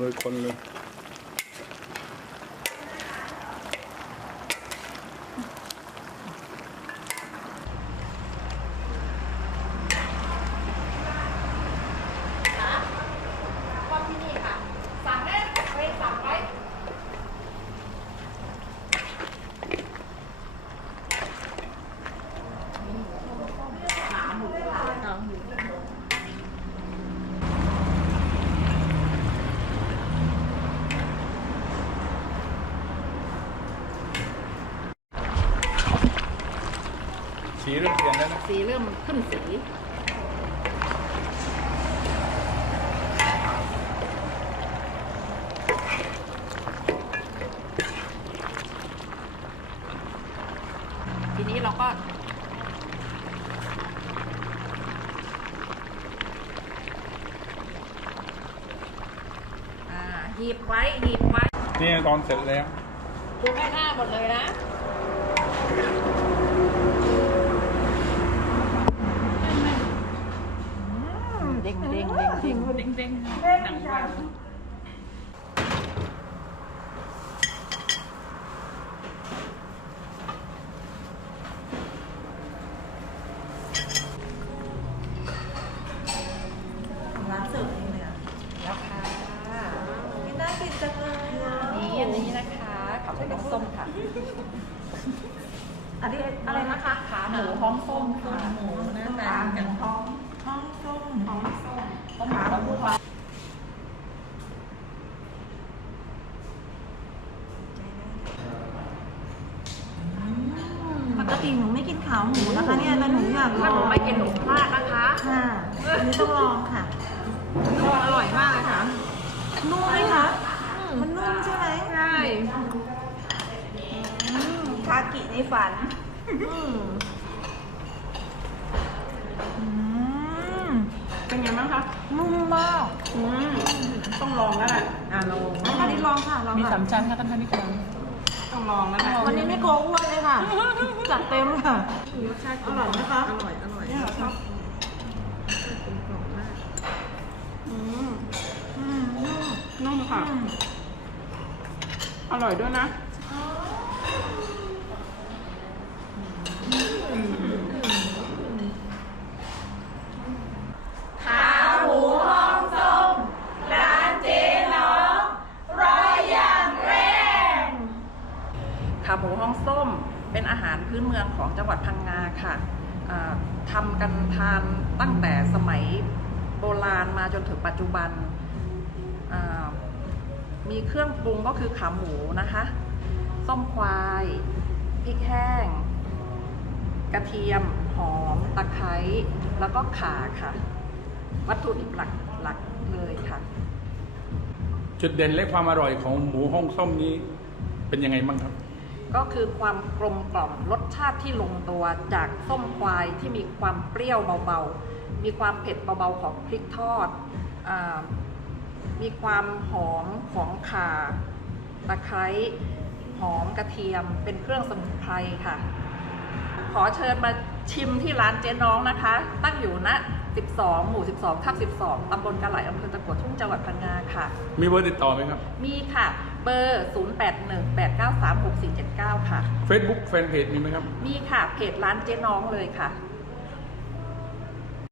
เลยคนเลย เริ่มเปลี่ยนแล้วนะสีเริ่มขึ้นสีทีนี้เราก็อ่าหีบไว้หีบไว้นี่ตอนเสร็จแล้วดูแม่หน้าหมดเลยนะ เด้งเด้งเด้ง เด้งเด้งเด้งหนังวันร้านเสิร์ฟเองเลยอะแล้วค่ะไม่น่ากินจังเลยอะนี่อันนี้นะคะขาวใส่น้ำส้มค่ะ อันนี้อะไรนะคะ ขาหมูห้องส้มค่ะหมูหน้าตาอย่างท้องท้องส้มท้อง ส้มต้มขาหมูปลาปกติหนูไม่กินขาหมูนะคะเนี่ยแต่หนูอยากลถ้าอหนูงไม่กินหนูพลาดนะคะค่ะอันนี้ต้องลองค่ะอร่อยมากเลยค่ะนุ่มไหมคะ มันนุ่มใช่ไหมใช่คากิในฝันเป็ นไงบ้างคะนุ่มมากต้องลองแล้วแหละอะลองอันนี้ลองค่ะลองมีค่ะสามชั้นค่ะท่านท่านที่ควรต้องลองแล้วแหละวันนี้ไม่โกงอ้วนเลยค่ะ จัดเต็มค่ะ รสชาติอร่อยไหมคะ อร่อย อร่อยเนี่ยชอบกลมกล่อมมาก อืมอืมนุ่มนุ่มค่ะอืมอร่อยด้วยนะ ขาหมูห้องส้มเป็นอาหาร พื้นเมืองของจังหวัดพังงาค่ะอ่าทำกันทานตั้งแต่สมัยโบราณมาจนถึงปัจจุบัน มีเครื่องปรุงก็คือขาหมูนะคะ ส้มควาย พริกแห้ง กระเทียม หอม ตะไคร้ แล้วก็ข่าค่ะ วัตถุดิบหลักหลักเลยค่ะ จุดเด่นและความอร่อยของหมูห้องส้มนี้เป็นยังไงบ้างครับ ก็คือความกลมกล่อมรสชาติที่ลงตัวจากส้มควายที่มีความเปรี้ยวเบาๆ มีความเผ็ดเบาๆของพริกทอดอามีความหอมของข่าตะไคร้หอมกระเทียมเป็นเครื่องสมุนไพรค่ะ ขอเชิญมาชิมที่ร้านเจ๊น้องนะคะ ตั้งอยู่ณ12 หมู่ 12ทับ12 ตำบลกะไหลอำเภอตะกัวทุ่งจังหวัดพังงาค่ะ มีเบอร์ติดต่อไหมครับ มีค่ะ เบอร์ 0818936479 ค่ะ Facebook แฟนเพจมีไหมครับ มีค่ะเพจร้านเจ๊น้องเลยค่ะ